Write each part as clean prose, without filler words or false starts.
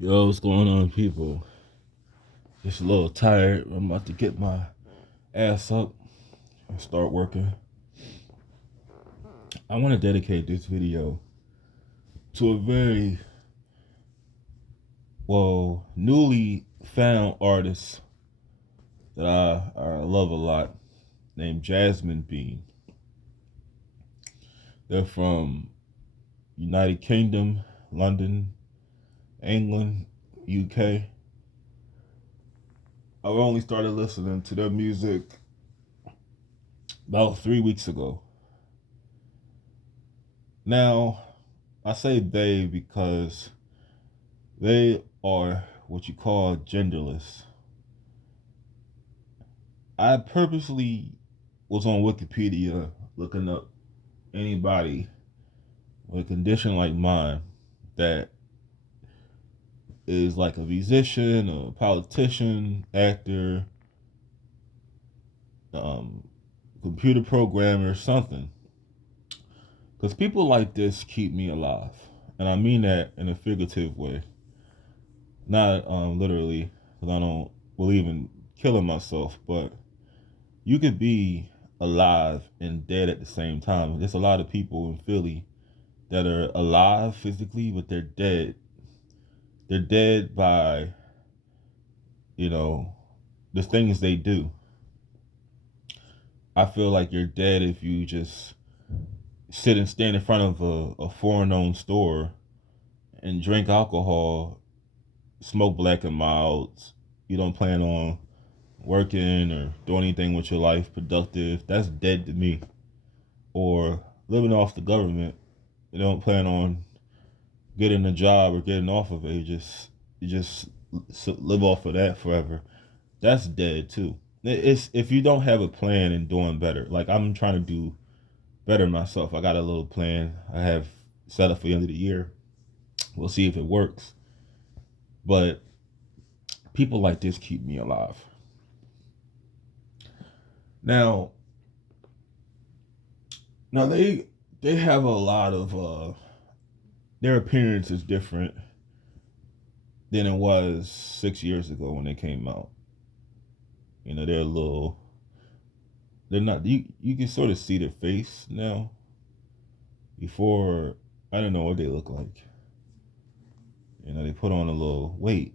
Yo, what's going on, people? Just a little tired. I'm about to get my ass up and start working. I want to dedicate this video to a very, newly found artist that I love a lot named Jasmine Bean. They're from United Kingdom, London, England, UK. I've only started listening to their music about 3 weeks ago. Now, I say they because they are what you call genderless. I purposely was on Wikipedia looking up anybody with a condition like mine that is like a musician, a politician, actor, um, computer programmer, something. Because people like this keep me alive. And I mean that in a figurative way. Not literally, because I don't believe in killing myself, but you could be alive and dead at the same time. There's a lot of people in Philly that are alive physically, but they're dead. They're dead by, you know, the things they do. I feel like you're dead if you just sit and stand in front of a foreign owned store and drink alcohol, smoke black and milds. You don't plan on working or doing anything with your life productive. That's dead to me. Or living off the government. You don't plan on getting a job or getting off of it. You just live off of that forever. That's dead too. It's if you don't have a plan and doing better. Like I'm trying to do better myself. I got a little plan I have set up for the end of the year. We'll see if it works. But people like this keep me alive. Now, now they have a lot of their appearance is different than it was 6 years ago when they came out. You know, they're a little they're not you can sort of see their face now. Before I don't know what they look like. You know, they put on a little weight.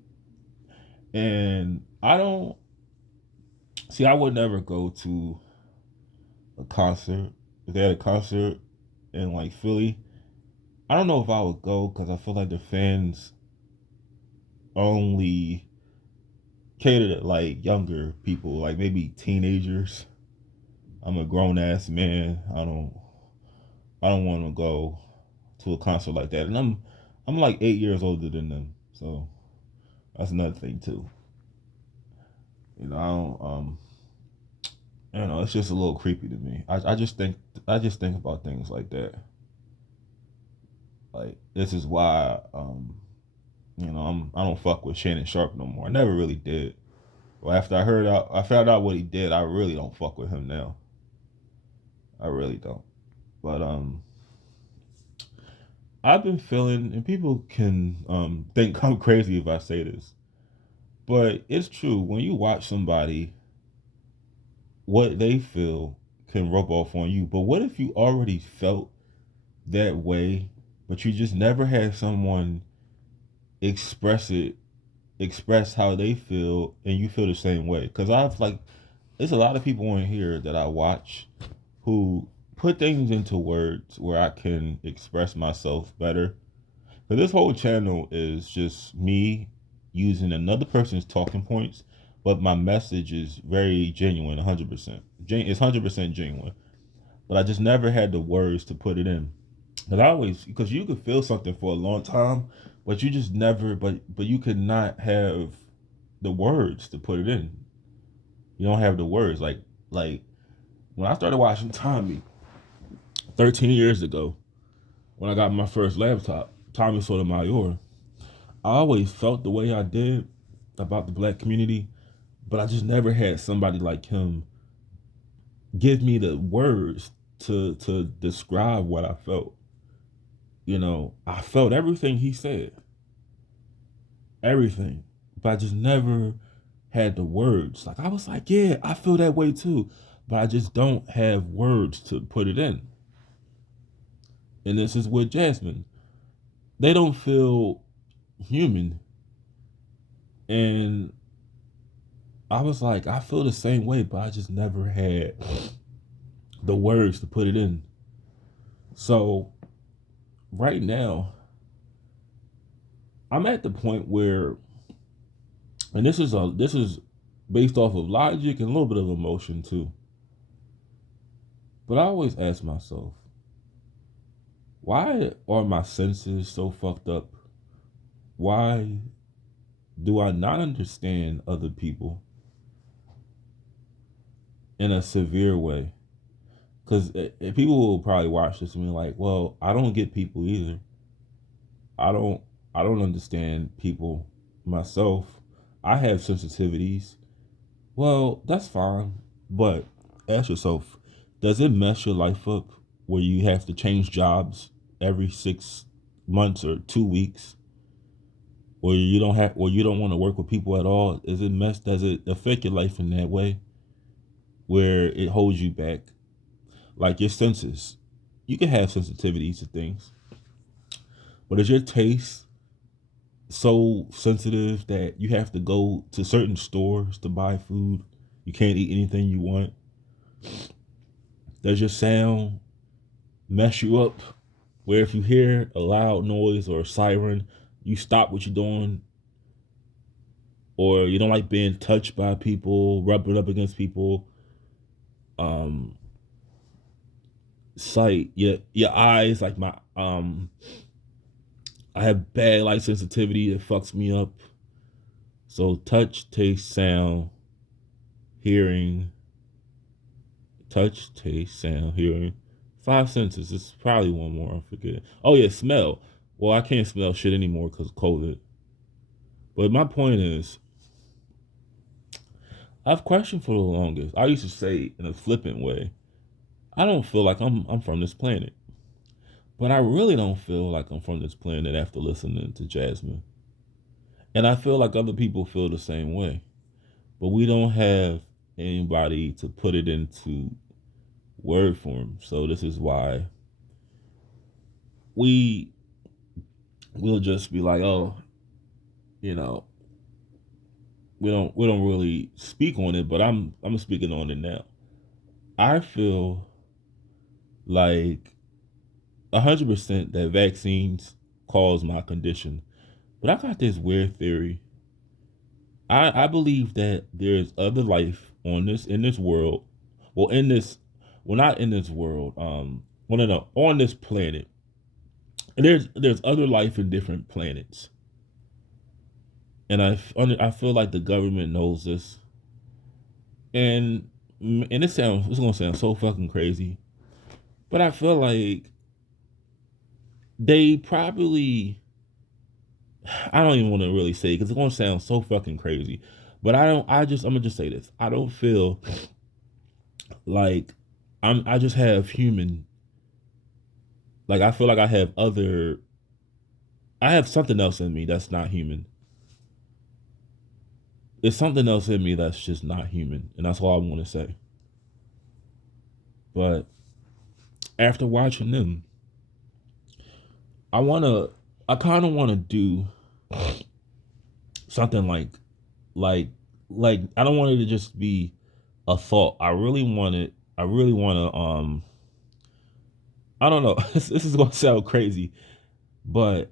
And I don't see I would never go to a concert. If they had a concert in like Philly, I don't know if I would go because I feel like the fans only cater to like younger people, like maybe teenagers. I'm a grown ass man. I don't want to go to a concert like that, and I'm like 8 years older than them, so that's another thing too. You know, I don't you know, it's just a little creepy to me. I just think about things like that. Like this is why I don't fuck with Shannon Sharp no more. I never really did. Well, after I found out what he did, I really don't fuck with him now. I really don't. But I've been feeling, and people can think I'm crazy if I say this, but it's true. When you watch somebody, what they feel can rub off on you. But what if you already felt that way, but you just never had someone express it, express how they feel, and you feel the same way? Because I've like, there's a lot of people in here that I watch who put things into words where I can express myself better. But this whole channel is just me using another person's talking points, but my message is very genuine, 100%. It's 100% genuine. But I just never had the words to put it in. Because you could feel something for a long time, but you just never, but you could not have the words to put it in. You don't have the words. Like when I started watching Tommy 13 years ago, when I got my first laptop, Tommy Sotomayor, I always felt the way I did about the black community, but I just never had somebody like him give me the words to describe what I felt. You know, I felt everything he said. everything, but I just never had the words. Like I was like, yeah, I feel that way too, but I just don't have words to put it in. And this is with Jasmine. They don't feel human. And I was like, I feel the same way, but I just never had the words to put it in. So right now, I'm at the point where, and this is based off of logic and a little bit of emotion too. But I always ask myself, why are my senses so fucked up? Why do I not understand other people in a severe way? Because people will probably watch this and be like, "Well, I don't get people either. I don't, I don't understand people myself. I have sensitivities." Well, that's fine, but ask yourself, does it mess your life up where you have to change jobs every 6 months or 2 weeks, or you don't want to work with people at all? Does it affect your life in that way where it holds you back? Like your senses, you can have sensitivities to things, but is your taste so sensitive that you have to go to certain stores to buy food? You can't eat anything you want. Does your sound mess you up where if you hear a loud noise or a siren, you stop what you're doing, or you don't like being touched by people, rubbing up against people? Um, Sight, your eyes, like I have bad light sensitivity that fucks me up. So touch, taste, sound, hearing, touch, taste, sound, hearing. 5 senses. It's probably one more. I forget. Oh yeah, smell. Well, I can't smell shit anymore because of COVID. But my point is, I've questioned for the longest. I used to say in a flippant way, I don't feel like I'm from this planet. But I really don't feel like I'm from this planet after listening to Jasmine. And I feel like other people feel the same way. But we don't have anybody to put it into word form. So this is why we will just be like, oh, you know, we don't really speak on it, but I'm speaking on it now. I feel like 100% that vaccines cause my condition. But I got this weird theory. I believe that there's other life on this in this world. Well, in this, well, not in this world. Well, no, on this planet. And there's other life in different planets, and I feel like the government knows this. And it's gonna sound so fucking crazy, but I feel like they probably, I don't even want to really say because it's gonna sound so fucking crazy, but I don't. I'm gonna just say this. I don't feel like I just have human. Like I feel like I have other. I have something else in me that's not human. There's something else in me that's just not human, and that's all I want to say. But after watching them, I wanna, I kind of want to do something like, like I don't want it to just be a thought. I really want it. I really want to. I don't know. This is gonna sound crazy, but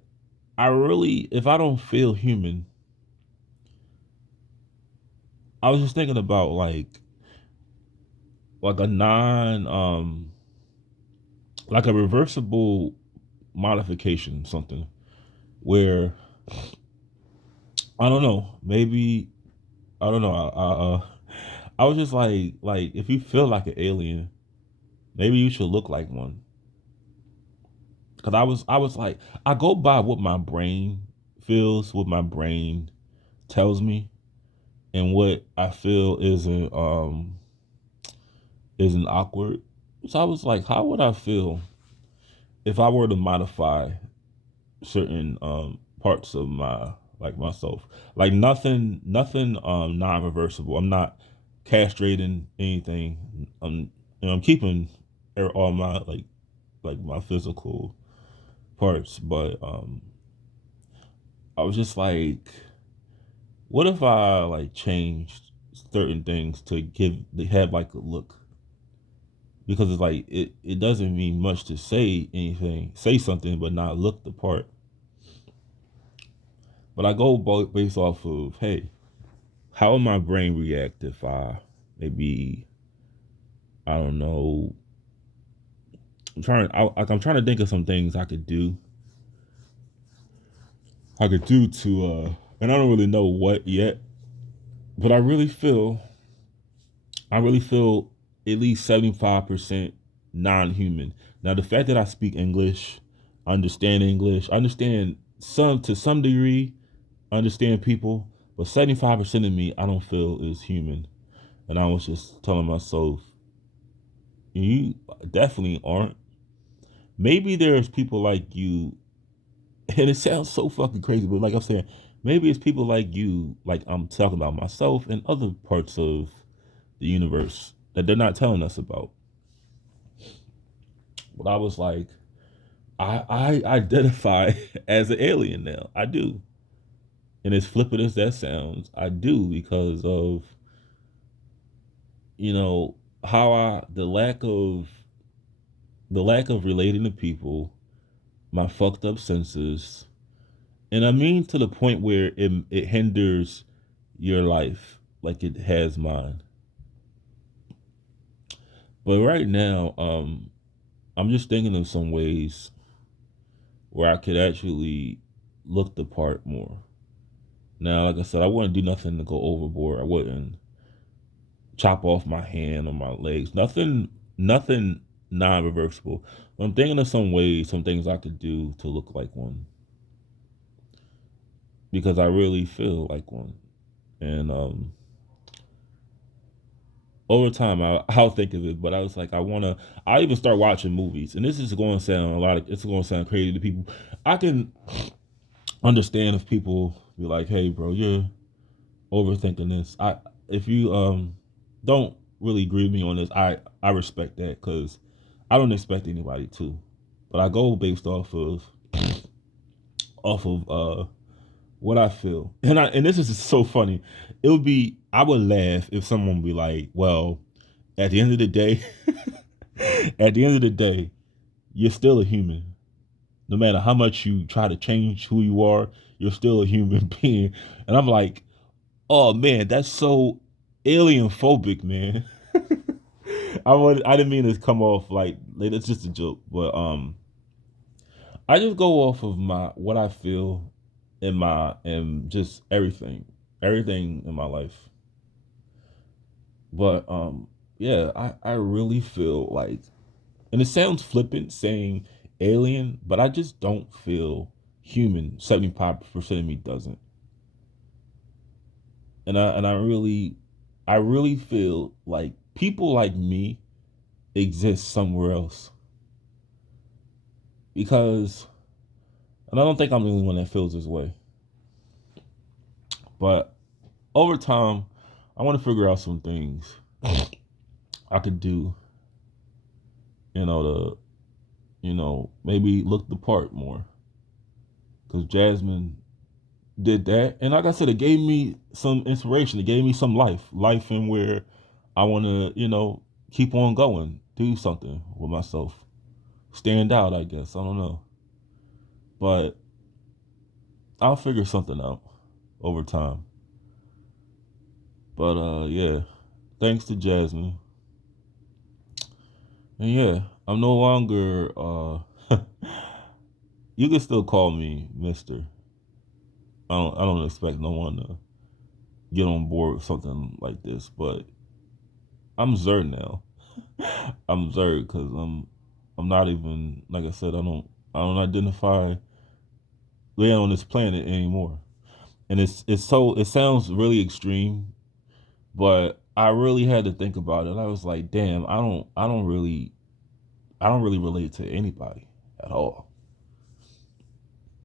I really, if I don't feel human, I was just thinking about like a non like a reversible modification, something where I don't know, maybe I don't know. I was just like if you feel like an alien, maybe you should look like one. Cause I was like I go by what my brain feels, what my brain tells me, and what I feel isn't awkward. So I was like, how would I feel if I were to modify certain parts of my like myself. Like nothing non-reversible. I'm not castrating anything. I'm keeping all my like my physical parts, but I was just like, what if I like changed certain things to give they have like a look? Because it's like it doesn't mean much to say anything, say something, but not look the part. But I go based off of, hey, how would my brain react if I maybe, I don't know, I'm trying to think of some things I could do to and I don't really know what yet, but I really feel at least 75% non-human. Now the fact that I speak English, understand some to some degree, understand people, but 75% of me I don't feel is human. And I was just telling myself, you definitely aren't. Maybe there's people like you, and it sounds so fucking crazy, but like I'm saying, maybe it's people like you, like I'm talking about myself and other parts of the universe that they're not telling us about. But I was like, I identify as an alien now. I do. And as flippant as that sounds, I do because of, you know, how I the lack of relating to people, my fucked up senses, and I mean to the point where it hinders your life like it has mine. But right now, I'm just thinking of some ways where I could actually look the part more. Now, like I said, I wouldn't do nothing to go overboard. I wouldn't chop off my hand or my legs. Nothing non-reversible. But I'm thinking of some ways, some things I could do to look like one because I really feel like one. And over time, I'll think of it. But I was like, I even start watching movies, and this is going to sound it's going to sound crazy to people. I can understand if people be like, "Hey, bro, you're overthinking this." If you don't really agree with me on this, I respect that because I don't expect anybody to, but I go based off of what I feel, and this is so funny. I would laugh if someone would be like, "Well, at the end of the day, at the end of the day, you're still a human. No matter how much you try to change who you are, you're still a human being." And I'm like, oh man, that's so alien phobic, man. I didn't mean to come off like it's just a joke, but I just go off of my what I feel in my and just everything in my life. But yeah, I really feel like, and it sounds flippant saying alien, but I just don't feel human. 75% of me doesn't, and I really feel like people like me exist somewhere else because, and I don't think I'm the only one that feels this way. But over time, I want to figure out some things I could do, to maybe look the part more. Because Jasmine did that, and like I said, it gave me some inspiration. It gave me some life in where I want to, keep on going, do something with myself, stand out. I guess I don't know, but I'll figure something out over time. But yeah, thanks to Jasmine, and yeah, I'm no longer. You can still call me Mister. I don't expect no one to get on board with something like this, but I'm Zer now. I'm Zer because I'm not even like I said. I don't identify being on this planet anymore, and it sounds really extreme, but I really had to think about it. I was like, damn, I don't really relate to anybody at all.